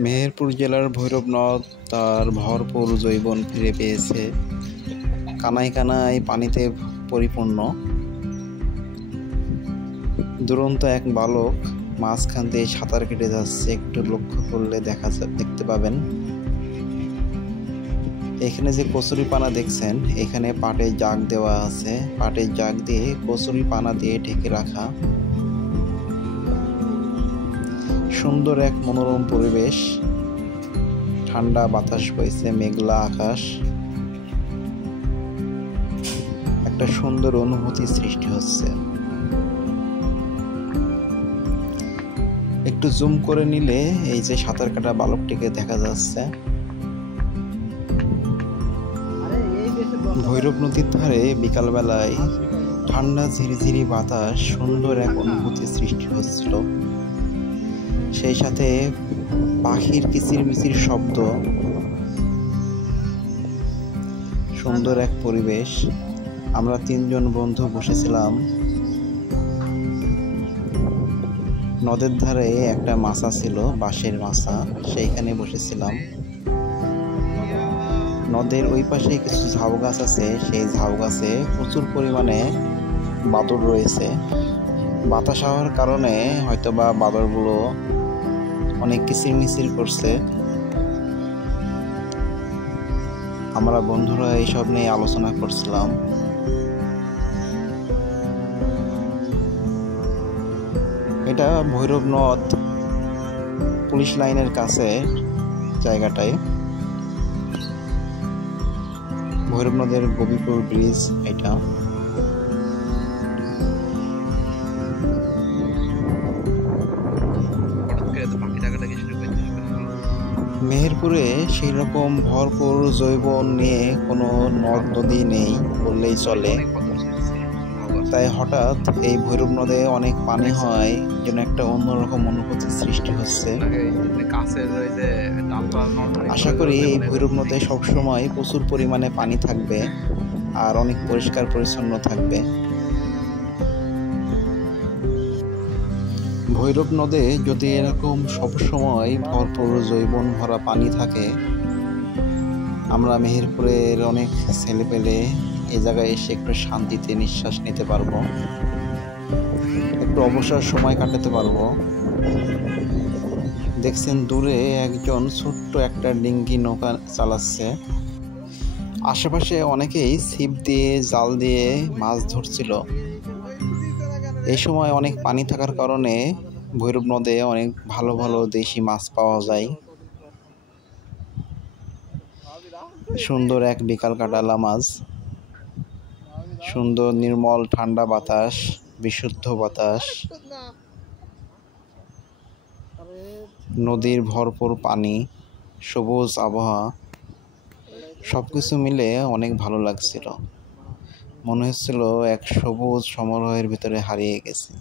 মেহেরপুর জেলার ভৈরব নদ তার ভরপুর জৈবন ফিরে পেয়েছে। কানায় কানায় পানিতে পরিপূর্ণ। দুরন্ত এক বালক মাঝখান দিয়ে সাঁতার কেটে যাচ্ছে, একটু লক্ষ্য করলে দেখতে পাবেন। এখানে যে কচুরি পানা দেখছেন, এখানে পাটের জাগ দেওয়া আছে। পাটের জাগ দিয়ে কচুরি পানা দিয়ে ঢেকে রাখা। সুন্দর এক মনোরম পরিবেশ, ঠান্ডা বাতাস বইছে, মেঘলা আকাশ, একটা সুন্দর অনুভূতি সৃষ্টি হচ্ছে। একটু জুম করে নিলে এই যে সাঁতার কাটা বালকটিকে দেখা যাচ্ছে। ভৈরব নদীর ধারে বিকালবেলায় ঠান্ডা ঝিরিঝিরি বাতাস, সুন্দর এক অনুভূতি সৃষ্টি হচ্ছিল। সেই সাথে পাখির কিচিরমিচির শব্দ, সুন্দর এক পরিবেশ। আমরা 3 জন বন্ধু বসেছিলাম। নদের ধারে একটা মাছা ছিল, বাঁশের মাছা, সেইখানে বসেছিলাম। নদের ওই পাশে কিছু ঝাউ গাছ আছে, সেই ঝাউ গাছে প্রচুর পরিমাণে বাদুড় রয়েছে। বাতাস হওয়ার কারণে হয়তোবা বাদুড়গুলো অনেক কিচিরমিচির করছে। আমরা বন্ধুরা এইসব নিয়ে আলোচনা করছিলাম। এটা ভৈরব নদ পুলিশ লাইনের কাছে জায়গাটায়। ভৈরব নদের গোবিপুর ব্রিজ এটা। মেহেরপুরে সেই রকম ভরপুর জৈবন নিয়ে কোনো নদ নদী নেই বললেই চলে। তাই হঠাৎ এই ভৈরব নদে অনেক পানি হয়, যেন একটা অন্যরকম অনুভূতি সৃষ্টি হচ্ছে। আশা করি এই ভৈরব নদে সবসময় প্রচুর পরিমাণে পানি থাকবে আর অনেক পরিষ্কার পরিচ্ছন্ন থাকবে। ভৈরব নদে যদি এরকম সবসময় ভরপুর জৈবন ভরা পানি থাকে, আমরা মেহেরপুরের অনেক ছেলেপেলে এই জায়গায় এসে একটু শান্তিতে নিঃশ্বাস নিতে পারবো, একটু অবসর সময় কাটাতে পারবো। দেখছেন দূরে একজন ছোট্ট একটা ডিঙ্গি নৌকা চালাচ্ছে। আশেপাশে অনেকেই ছিপ দিয়ে, জাল দিয়ে মাছ ধরছিল। এই সময় অনেক পানি থাকার কারণে ভৈরব নদে অনেক ভালো ভালো দেশি মাছ পাওয়া যায়। সুন্দর এক বিকাল কাটালাম আজ। সুন্দর নির্মল ঠান্ডা বাতাস, বিশুদ্ধ বাতাস, নদীর ভরপুর পানি, সবুজ আবহাওয়া, সবকিছু মিলে অনেক ভালো লাগছিল। মনে হচ্ছিল এক সবুজ সমারোহের ভিতরে হারিয়ে গেছি।